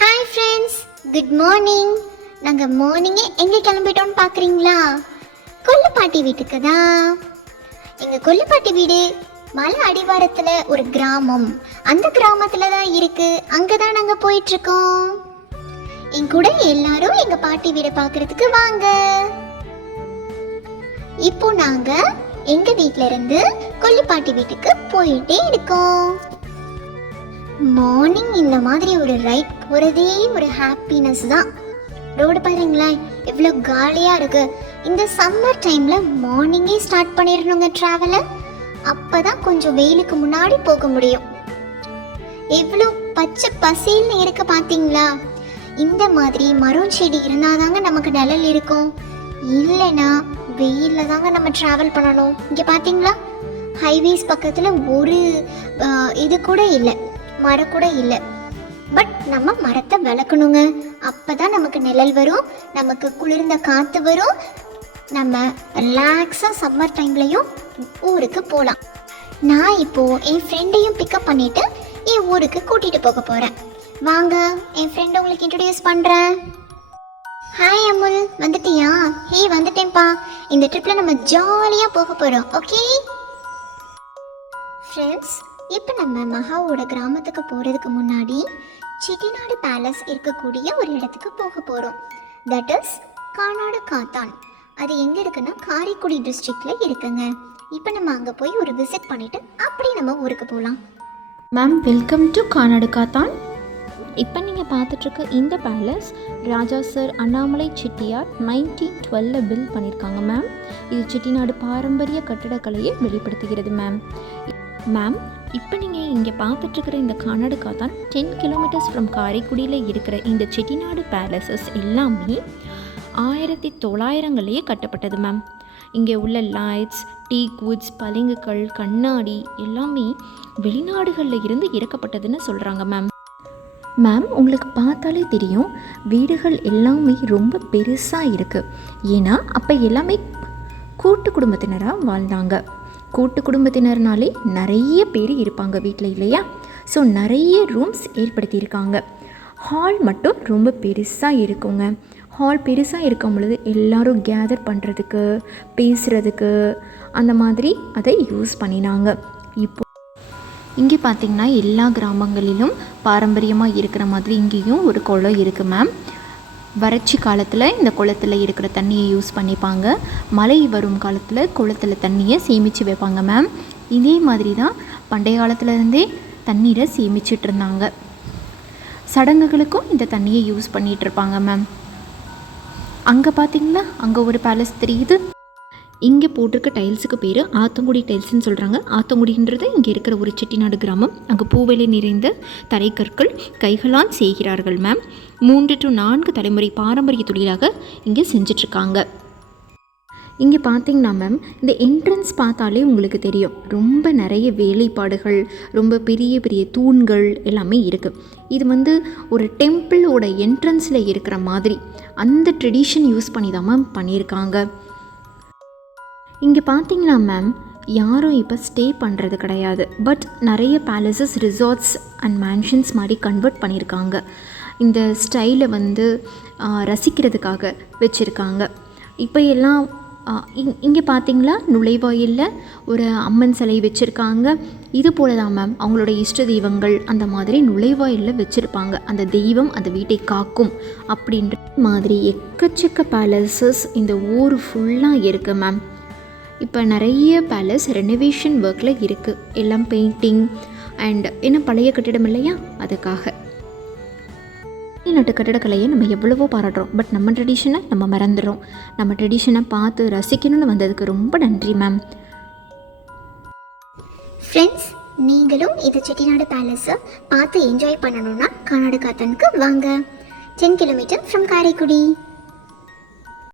Hi friends, good morning. நாங்கள் மார்னிங்கே எங்கே கிளம்பிட்டோம்னு பார்க்குறீங்களா? கொல்லுப்பாட்டி வீட்டுக்கு தான். எங்கள் கொல்லுப்பாட்டி வீடு மலை அடிவாரத்தில் ஒரு கிராமம். அந்த கிராமத்தில் தான் இருக்குது. அங்கே தான் நாங்கள் போயிட்டுருக்கோம். என் கூட எல்லாரும் எங்கள் பாட்டி வீடை பார்க்குறதுக்கு வாங்க. இப்போ நாங்கள் எங்கள் வீட்டில் இருந்து கொல்லுப்பாட்டி வீட்டுக்கு போயிட்டே இருக்கோம். மார்னிங் இந்த மாதிரி ஒரு ரைட் போகிறதே ஒரு ஹாப்பினஸ் தான். ரோடு பாருங்களேன் எவ்வளோ காலியாக இருக்கு. இந்த சம்மர் டைமில் மார்னிங்கே ஸ்டார்ட் பண்ணிடணுங்க ட்ராவலை. அப்போ தான் கொஞ்சம் வெயிலுக்கு முன்னாடி போக முடியும். எவ்வளோ பச்சை பசேல்னு இருக்க பார்த்தீங்களா? இந்த மாதிரி மரம் செடி இருந்தால் தாங்க நமக்கு நிழல் இருக்கும். இல்லைன்னா வெயிலில் தாங்க நம்ம ட்ராவல் பண்ணணும். இங்கே பார்த்தீங்களா, ஹைவேஸ் பக்கத்தில் ஒரு இது கூட இல்லை, மரம் கூட இல்லை. பட் நம்ம மரத்தை வளர்க்கணுங்க. அப்போ தான் நமக்கு நிழல் வரும், நமக்கு குளிர்ந்த காற்று வரும். நம்ம ரிலாக்ஸாக சம்மர் டைம்லையும் ஊருக்கு போகலாம். நான் இப்போது என் ஃப்ரெண்டையும் பிக்கப் பண்ணிவிட்டு என் ஊருக்கு கூட்டிகிட்டு போக போகிறேன். வாங்க, என் ஃப்ரெண்டை உங்களுக்கு இன்ட்ரடியூஸ் பண்ணுறேன். ஹாய் அமுல், வந்துட்டியா? ஹே, வந்துட்டேன்ப்பா. இந்த ட்ரிப்பில் நம்ம ஜாலியாக போக போகிறோம். ஓகே ஃப்ரெண்ட்ஸ், இப்போ நம்ம மகாவோட கிராமத்துக்கு போகிறதுக்கு முன்னாடி செட்டிநாடு பேலஸ் இருக்கக்கூடிய ஒரு இடத்துக்கு போக போகிறோம். தட் இஸ் கானாடு காத்தான். அது எங்கே இருக்குன்னா காரைக்குடி டிஸ்ட்ரிக்டில் இருக்குங்க. இப்போ நம்ம அங்கே போய் ஒரு விசிட் பண்ணிவிட்டு அப்படியே நம்ம ஊருக்கு போகலாம். மேம், வெல்கம் டு கானாடு காத்தான். இப்போ நீங்கள் பார்த்துட்ருக்க இந்த பேலஸ் ராஜா சார் அண்ணாமலை செட்டியார் 1912 பில்ட் பண்ணியிருக்காங்க மேம். இது செட்டிநாடு பாரம்பரிய கட்டிடக்கலையை வெளிப்படுத்துகிறது மேம். இப்போ நீங்கள் இங்கே பார்த்துட்ருக்கிற இந்த கானாடு காத்தான் 10 கிலோமீட்டர்ஸ் ஃப்ரம் காரைக்குடியில் இருக்கிற இந்த செட்டிநாடு பேலஸஸ் எல்லாமே 1900களிலேயே கட்டப்பட்டது மேம். இங்கே உள்ள லைட்ஸ், டீக் வுட்ஸ், பளிங்குகள், கண்ணாடி எல்லாமே வெளிநாடுகளில் இருந்து இறக்கப்பட்டதுன்னு சொல்கிறாங்க மேம். மேம், உங்களுக்கு பார்த்தாலே தெரியும் வீடுகள் எல்லாமே ரொம்ப பெருசாக இருக்குது. ஏன்னா அப்போ எல்லாமே கூட்டு குடும்பத்தினராக வாழ்ந்தாங்க. கூட்டு குடும்பத்தினர்னாலே நிறைய பேர் இருப்பாங்க வீட்டில் இல்லையா? ஸோ நிறைய ரூம்ஸ் ஏற்படுத்தியிருக்காங்க. ஹால் மட்டும் ரொம்ப பெருசாக இருக்குங்க. ஹால் பெருசாக இருக்கும் பொழுது எல்லோரும் கேதர் பண்ணுறதுக்கு, பேசுகிறதுக்கு அந்த மாதிரி அதை யூஸ் பண்ணினாங்க. இப்போ இங்கே பார்த்திங்கன்னா எல்லா கிராமங்களிலும் பாரம்பரியமாக இருக்கிற மாதிரி இங்கேயும் ஒரு குளம் இருக்குது மேம். வறட்சி காலத்தில் இந்த குளத்தில் இருக்கிற தண்ணியை யூஸ் பண்ணிப்பாங்க. மழை வரும் காலத்தில் குளத்தில் தண்ணியை சேமித்து வைப்பாங்க மேம். இதே மாதிரி தான் பண்டைய காலத்துலேருந்தே தண்ணீரை சேமிச்சிட்டு இருந்தாங்க. சடங்குகளுக்கும் இந்த தண்ணியை யூஸ் பண்ணிகிட்ருப்பாங்க மேம். அங்கே பார்த்திங்களா, அங்கே ஒரு பேலஸ் தெரியுது. இங்கே போட்டிருக்க டைல்ஸுக்கு பேர் ஆத்தங்குடி டைல்ஸ்ன்னு சொல்கிறாங்க. ஆத்தங்குடின்றது இங்கே இருக்கிற ஒரு செட்டிநாடு கிராமம். அங்கே பூவேலி நிறைந்த தரைக்கற்கள் கைகளால் செய்கிறார்கள் மேம். 3 to 4 தலைமுறை பாரம்பரிய தொழிலாக இங்கே செஞ்சிட்ருக்காங்க. இங்கே பார்த்திங்கன்னா மேம், இந்த என்ட்ரன்ஸ் பார்த்தாலே உங்களுக்கு தெரியும் ரொம்ப நிறைய வேலைப்பாடுகள், ரொம்ப பெரிய பெரிய தூண்கள் எல்லாமே இருக்குது. இது ஒரு டெம்பிளோட என்ட்ரன்ஸில் இருக்கிற மாதிரி அந்த ட்ரெடிஷன் யூஸ் பண்ணி தான் மேம் பண்ணியிருக்காங்க. இங்கே பார்த்தீங்கன்னா மேம், யாரும் இப்போ ஸ்டே பண்ணுறது கிடையாது. பட் நிறைய பேலஸஸ் ரிசார்ட்ஸ் அண்ட் மேன்ஷன்ஸ் மாதிரி கன்வெர்ட் பண்ணியிருக்காங்க. இந்த ஸ்டைலை ரசிக்கிறதுக்காக வச்சுருக்காங்க. இப்போ எல்லாம் இங்கே பார்த்தீங்களா, நுழைவாயிலில் ஒரு அம்மன் சிலை வச்சுருக்காங்க. இது போல தான் மேம் அவங்களோட இஷ்ட தெய்வங்கள் அந்த மாதிரி நுழைவாயிலில் வச்சுருப்பாங்க. அந்த தெய்வம் அந்த வீட்டை காக்கும் அப்படின்ற மாதிரி எக்கச்சக்க பேலஸஸ் இந்த ஊர் ஃபுல்லாக இருக்குது மேம். இப்போ நிறைய பேலஸ் ரெனோவேஷன் ஒர்க்கில் இருக்குது. எல்லாம் பெயிண்டிங் அண்ட் என்ன பழைய கட்டிடம் இல்லையா, அதுக்காக. வெளிநாட்டு கட்டிடக்கலையை நம்ம எவ்வளவோ பாராட்டுறோம். பட் நம்ம ட்ரெடிஷனை நம்ம மறந்துடுறோம். நம்ம ட்ரெடிஷனை பார்த்து ரசிக்கணும்னு வந்ததுக்கு ரொம்ப நன்றி மேம். ஃப்ரெண்ட்ஸ், நீங்களும் இந்த செட்டிநாடு பேலஸை பார்த்து என்ஜாய் பண்ணணுன்னா கானாடு காத்தானுக்கு வாங்க. 10 கிலோமீட்டர் ஃப்ரம் காரைக்குடி.